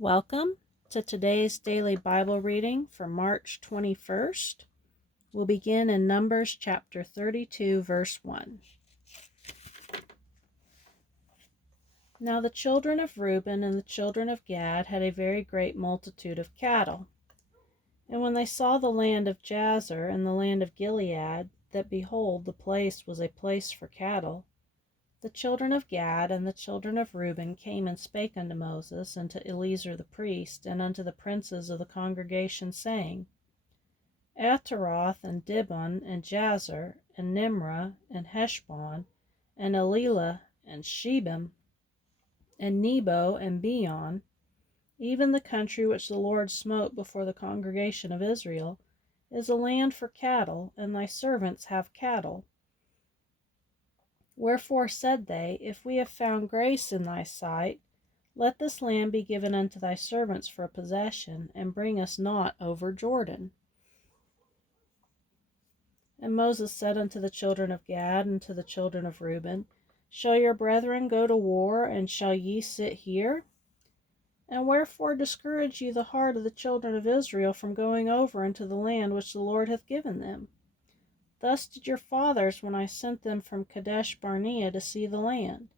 Welcome to today's daily Bible reading for March 21st. We'll begin in Numbers chapter 32, verse 1. Now the children of Reuben and the children of Gad had a very great multitude of cattle. And when they saw the land of Jazer and the land of Gilead, that behold, the place was a place for cattle, the children of Gad and the children of Reuben came and spake unto Moses and to Eleazar the priest and unto the princes of the congregation, saying, Ataroth and Dibon and Jazer and Nimrah and Heshbon and Elilah and Shebim and Nebo and Beon, even the country which the Lord smote before the congregation of Israel, is a land for cattle, and thy servants have cattle. Wherefore said they, If we have found grace in thy sight, let this land be given unto thy servants for a possession, and bring us not over Jordan. And Moses said unto the children of Gad and to the children of Reuben, Shall your brethren go to war, and shall ye sit here? And wherefore discourage ye the heart of the children of Israel from going over into the land which the Lord hath given them? Thus did your fathers when I sent them from Kadesh Barnea to see the land.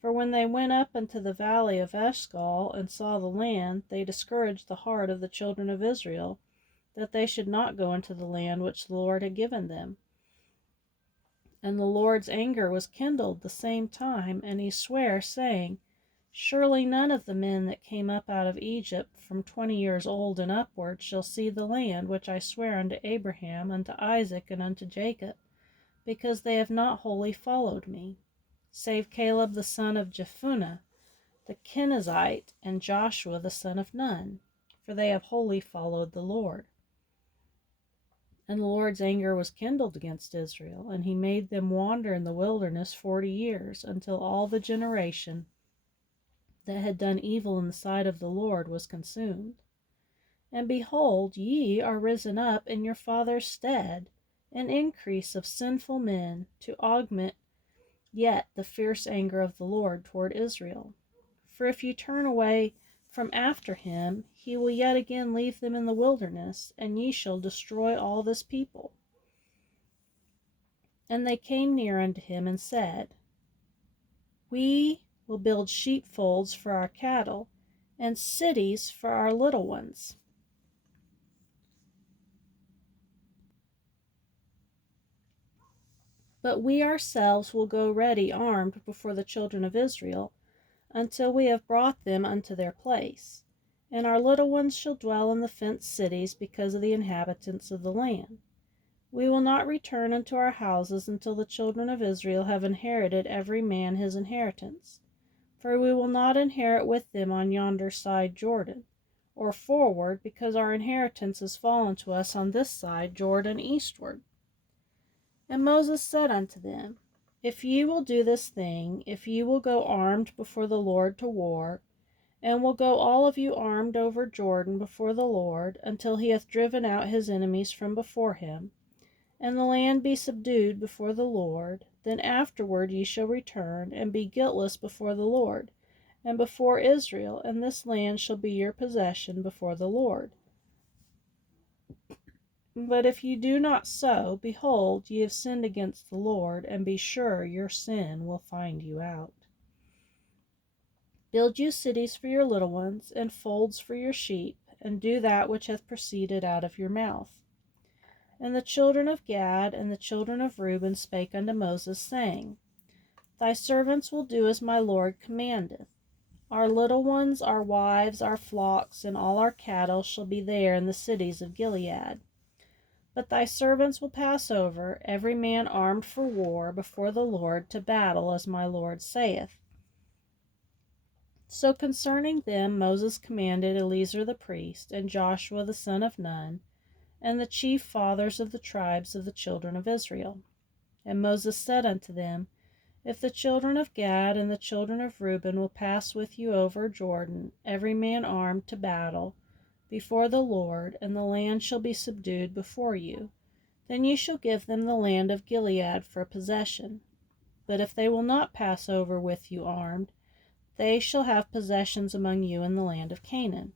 For when they went up into the valley of Eshcol and saw the land, they discouraged the heart of the children of Israel, that they should not go into the land which the Lord had given them. And the Lord's anger was kindled the same time, and he sware, saying, Surely none of the men that came up out of Egypt from 20 years old and upward shall see the land which I swear unto Abraham, unto Isaac, and unto Jacob, because they have not wholly followed me, save Caleb the son of Jephunneh, the Kenizzite, and Joshua the son of Nun, for they have wholly followed the Lord. And the Lord's anger was kindled against Israel, and he made them wander in the wilderness 40 years, until all the generation that had done evil in the sight of the Lord was consumed. And behold, ye are risen up in your father's stead, an increase of sinful men, to augment yet the fierce anger of the Lord toward Israel. For if ye turn away from after him, he will yet again leave them in the wilderness, and ye shall destroy all this people. And they came near unto him and said, We will build sheepfolds for our cattle, and cities for our little ones. But we ourselves will go ready armed before the children of Israel, until we have brought them unto their place. And our little ones shall dwell in the fenced cities because of the inhabitants of the land. We will not return unto our houses until the children of Israel have inherited every man his inheritance. For we will not inherit with them on yonder side Jordan, or forward, because our inheritance is fallen to us on this side Jordan eastward. And Moses said unto them, If ye will do this thing, if ye will go armed before the Lord to war, and will go all of you armed over Jordan before the Lord, until he hath driven out his enemies from before him, and the land be subdued before the Lord, then afterward ye shall return, and be guiltless before the Lord, and before Israel, and this land shall be your possession before the Lord. But if ye do not so, behold, ye have sinned against the Lord, and be sure your sin will find you out. Build you cities for your little ones, and folds for your sheep, and do that which hath proceeded out of your mouth. And the children of Gad and the children of Reuben spake unto Moses, saying, Thy servants will do as my Lord commandeth. Our little ones, our wives, our flocks, and all our cattle shall be there in the cities of Gilead. But thy servants will pass over, every man armed for war, before the Lord to battle, as my Lord saith. So concerning them Moses commanded Eleazar the priest, and Joshua the son of Nun, and the chief fathers of the tribes of the children of Israel. And Moses said unto them, If the children of Gad and the children of Reuben will pass with you over Jordan, every man armed to battle, before the Lord, and the land shall be subdued before you, then ye shall give them the land of Gilead for a possession. But if they will not pass over with you armed, They shall have possessions among you in the land of Canaan.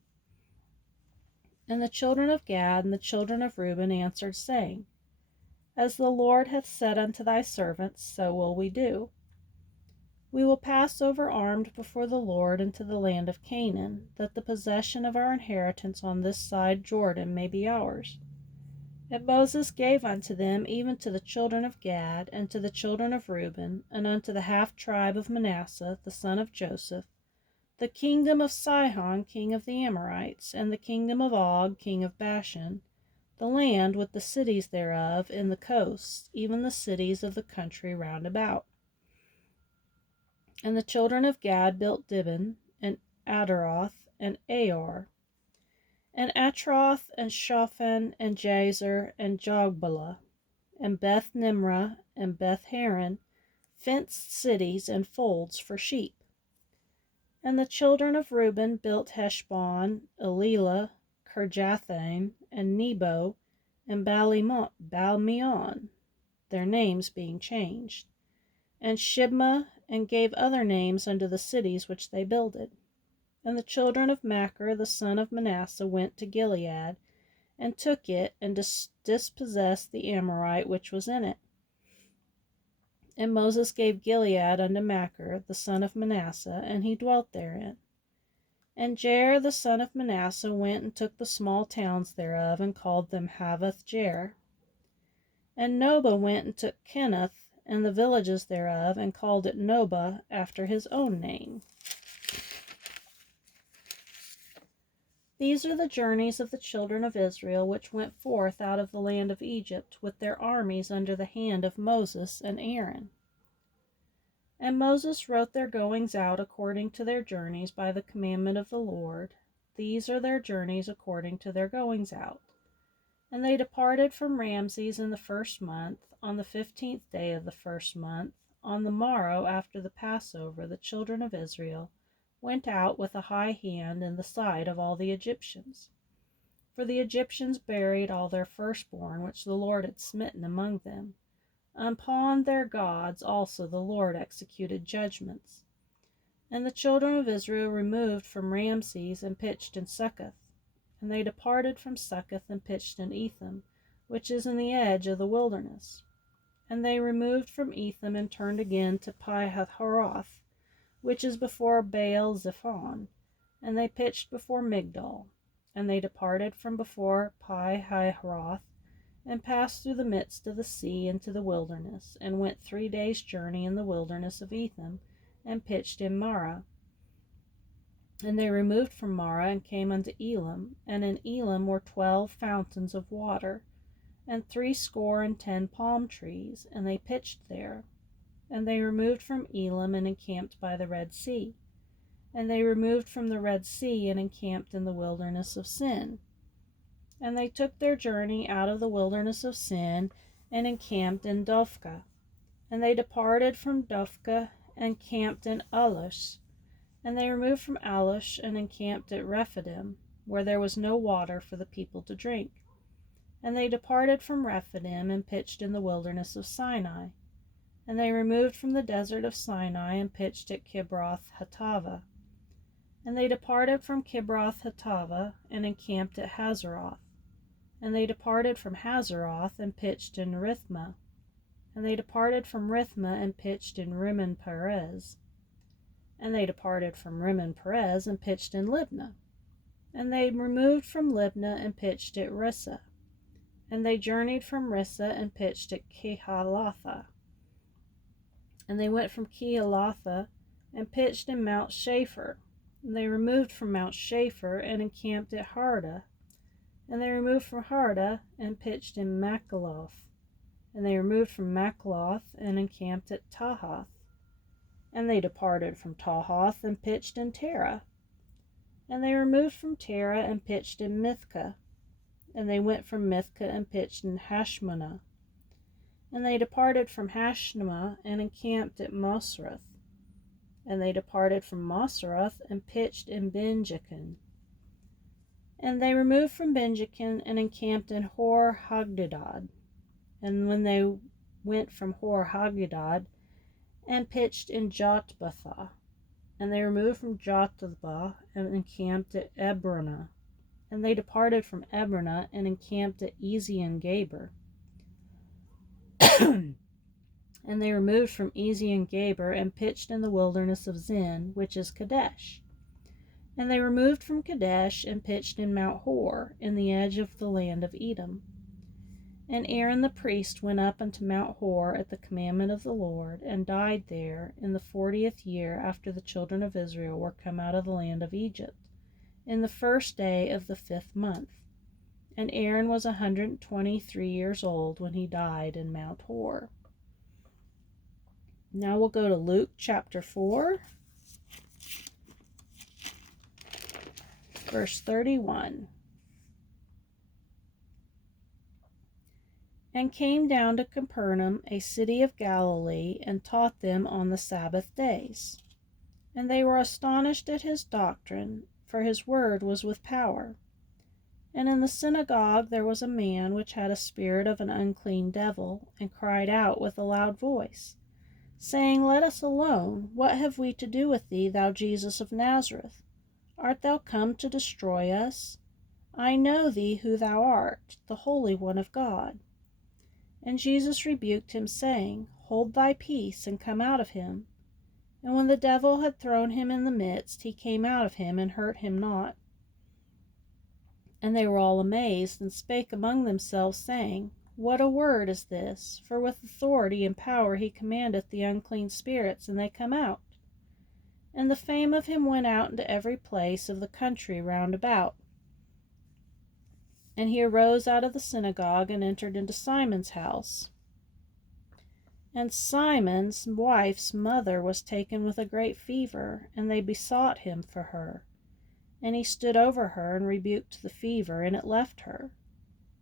And the children of Gad and the children of Reuben answered, saying, As the Lord hath said unto thy servants, so will we do. We will pass over armed before the Lord into the land of Canaan, that the possession of our inheritance on this side Jordan may be ours. And Moses gave unto them, even to the children of Gad, and to the children of Reuben, and unto the half tribe of Manasseh, the son of Joseph, the kingdom of Sihon, king of the Amorites, and the kingdom of Og, king of Bashan, the land with the cities thereof in the coasts, even the cities of the country round about. And the children of Gad built Dibon, and Adaroth, and Aor, and Atroth, and Shophan, and Jazer, and Jogbala, and Beth Nimrah, and Beth Haran, fenced cities and folds for sheep. And the children of Reuben built Heshbon, Elilah, Kirjathaim, and Nebo, and Balmeon, their names being changed, and Shibmah, and gave other names unto the cities which they builded. And the children of Machir the son of Manasseh went to Gilead, and took it, and dispossessed the Amorite which was in it. And Moses gave Gilead unto Machir the son of Manasseh, and he dwelt therein. And Jair the son of Manasseh went and took the small towns thereof, and called them Havoth Jair. And Nobah went and took Kenath, and the villages thereof, and called it Nobah, after his own name. These are the journeys of the children of Israel, which went forth out of the land of Egypt, with their armies under the hand of Moses and Aaron. And Moses wrote their goings out according to their journeys by the commandment of the Lord. These are their journeys according to their goings out. And they departed from Ramses in the 1st month, on the 15th day of the 1st month. On the morrow after the Passover, the children of Israel went out with a high hand in the sight of all the Egyptians. For the Egyptians buried all their firstborn, which the Lord had smitten among them. Upon their gods also the Lord executed judgments. And the children of Israel removed from Ramses, and pitched in Succoth. And they departed from Succoth, and pitched in Etham, which is in the edge of the wilderness. And they removed from Etham, and turned again to Pi-hahiroth, which is before Baal-zephon, and they pitched before Migdol. And they departed from before Pi-hahiroth, and passed through the midst of the sea into the wilderness, and went 3 days' journey in the wilderness of Etham, and pitched in Marah. And they removed from Marah, and came unto Elam, and in Elam were 12 fountains of water, and 70 palm trees, and they pitched there. And they removed from Elam, and encamped by the Red Sea. And they removed from the Red Sea, and encamped in the wilderness of Sin. And they took their journey out of the wilderness of Sin, and encamped in Dophkah. And they departed from Dophkah, and camped in Alush. And they removed from Alush, and encamped at Rephidim, where there was no water for the people to drink. And they departed from Rephidim, and pitched in the wilderness of Sinai. And they removed from the desert of Sinai, and pitched at Kibroth Hattava. And they departed from Kibroth Hattava, and encamped at Hazeroth. And they departed from Hazeroth, and pitched in Rithmah. And they departed from Rithmah, and pitched in Rimmon Perez. And they departed from Rimmon Perez, and pitched in Libnah. And they removed from Libnah, and pitched at Rissah. And they journeyed from Rissah, and pitched at Kehalatha. And they went from Kehalatha, and pitched in Mount Shapher. And they removed from Mount Shapher, and encamped at Hardah. And they removed from Hardah, and pitched in Makaloth. And they removed from Makaloth, and encamped at Tahath. And they departed from Tahath, and pitched in Terah. And they removed from Terah, and pitched in Mithkah. And they went from Mithkah, and pitched in Hashmonah. And they departed from Hashmonah, and encamped at Mosrath. And they departed from Mosrath, and pitched in Benjakin. And they removed from Benjakin, and encamped in Hor Haggidgad. And when they went from Hor Haggidgad, and pitched in Jotbathah. And they removed from Jotbah and encamped at Ebrona. And they departed from Ebrona and encamped at Ezion-Geber. And they removed from Ezion-Geber and pitched in the wilderness of Zin, which is Kadesh. And they removed from Kadesh and pitched in Mount Hor, in the edge of the land of Edom. And Aaron the priest went up unto Mount Hor at the commandment of the Lord, and died there in the 40th year after the children of Israel were come out of the land of Egypt, in the first day of the 5th month. And Aaron was 123 years old when he died in Mount Hor. Now we'll go to Luke chapter 4, verse 31. And came down to Capernaum, a city of Galilee, and taught them on the Sabbath days. And they were astonished at his doctrine, for his word was with power. And in the synagogue there was a man which had a spirit of an unclean devil, and cried out with a loud voice, saying, Let us alone. What have we to do with thee, thou Jesus of Nazareth? Art thou come to destroy us? I know thee who thou art, the Holy One of God. And Jesus rebuked him, saying, Hold thy peace, and come out of him. And when the devil had thrown him in the midst, he came out of him, and hurt him not. And they were all amazed, and spake among themselves, saying, What a word is this! For with authority and power he commandeth the unclean spirits, and they come out. And the fame of him went out into every place of the country round about. And he arose out of the synagogue, and entered into Simon's house. And Simon's wife's mother was taken with a great fever, and they besought him for her. And he stood over her, and rebuked the fever, and it left her.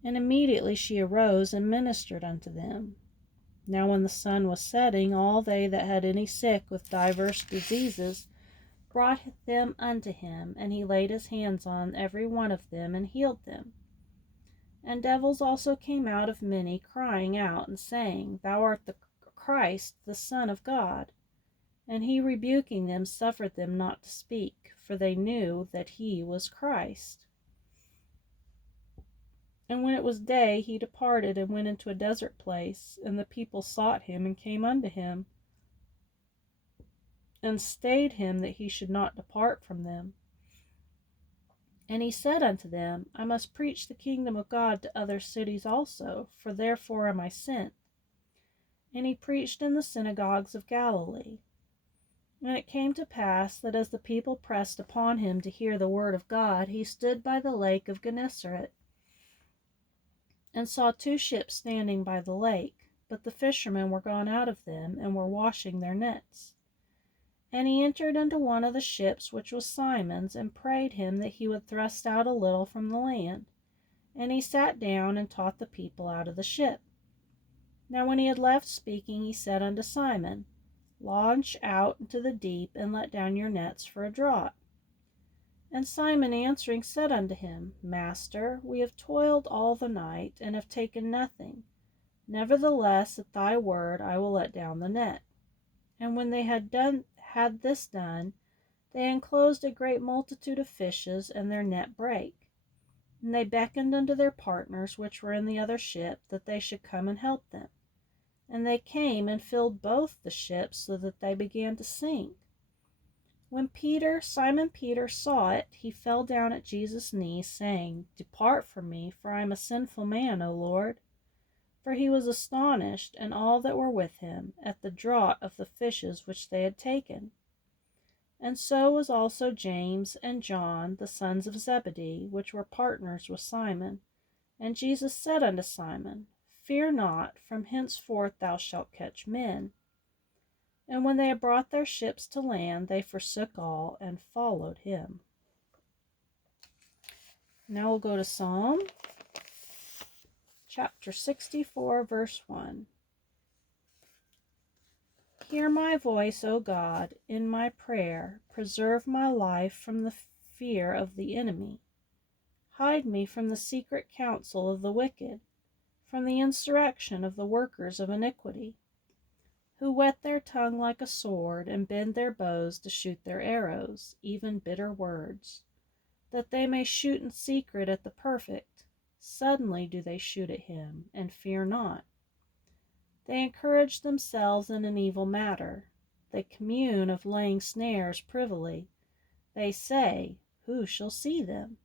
And immediately she arose, and ministered unto them. Now when the sun was setting, all they that had any sick with divers diseases brought them unto him, and he laid his hands on every one of them, and healed them. And devils also came out of many, crying out, and saying, Thou art the Christ, the Son of God. And he, rebuking them, suffered them not to speak, for they knew that he was Christ. And when it was day, he departed, and went into a desert place, and the people sought him, and came unto him, and stayed him that he should not depart from them. And he said unto them, I must preach the kingdom of God to other cities also, for therefore am I sent. And he preached in the synagogues of Galilee. And it came to pass that as the people pressed upon him to hear the word of God, he stood by the lake of Gennesaret, and saw 2 ships standing by the lake, but the fishermen were gone out of them, and were washing their nets. And he entered into one of the ships, which was Simon's, and prayed him that he would thrust out a little from the land. And he sat down, and taught the people out of the ship. Now when he had left speaking, he said unto Simon, Launch out into the deep, and let down your nets for a draught. And Simon answering said unto him, Master, we have toiled all the night, and have taken nothing. Nevertheless, at thy word I will let down the net. And when they had this done, they enclosed a great multitude of fishes, and their net brake. And they beckoned unto their partners, which were in the other ship, that they should come and help them. And they came and filled both the ships, so that they began to sink. When Simon Peter saw it, he fell down at Jesus' knees, saying, Depart from me, for I am a sinful man, O Lord. For he was astonished, and all that were with him, at the draught of the fishes which they had taken. And so was also James and John, the sons of Zebedee, which were partners with Simon. And Jesus said unto Simon, Fear not, from henceforth thou shalt catch men. And when they had brought their ships to land, they forsook all, and followed him. Now we'll go to Psalm chapter 64, verse 1. Hear my voice, O God, in my prayer. Preserve my life from the fear of the enemy. Hide me from the secret counsel of the wicked, from the insurrection of the workers of iniquity. who whet their tongue like a sword, and bend their bows to shoot their arrows, even bitter words, that they may shoot in secret at the perfect. Suddenly do they shoot at him, and fear not. They encourage themselves in an evil matter. They commune of laying snares privily. They say, who shall see them?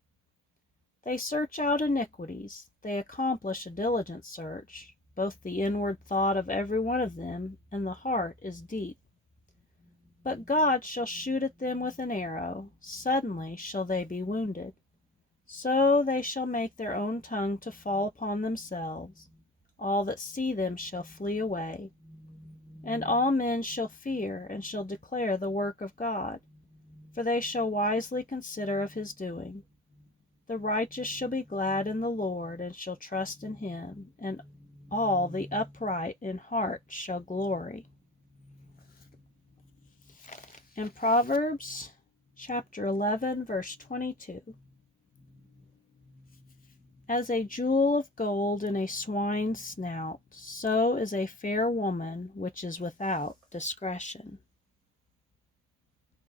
They search out iniquities. They accomplish a diligent search. Both the inward thought of every one of them and the heart is deep. But God shall shoot at them with an arrow. Suddenly shall they be wounded. So they shall make their own tongue to fall upon themselves. All that see them shall flee away. And all men shall fear, and shall declare the work of God, for they shall wisely consider of his doing. The righteous shall be glad in the Lord, and shall trust in him, and all the upright in heart shall glory. In Proverbs chapter 11, verse 22. As a jewel of gold in a swine's snout, so is a fair woman which is without discretion.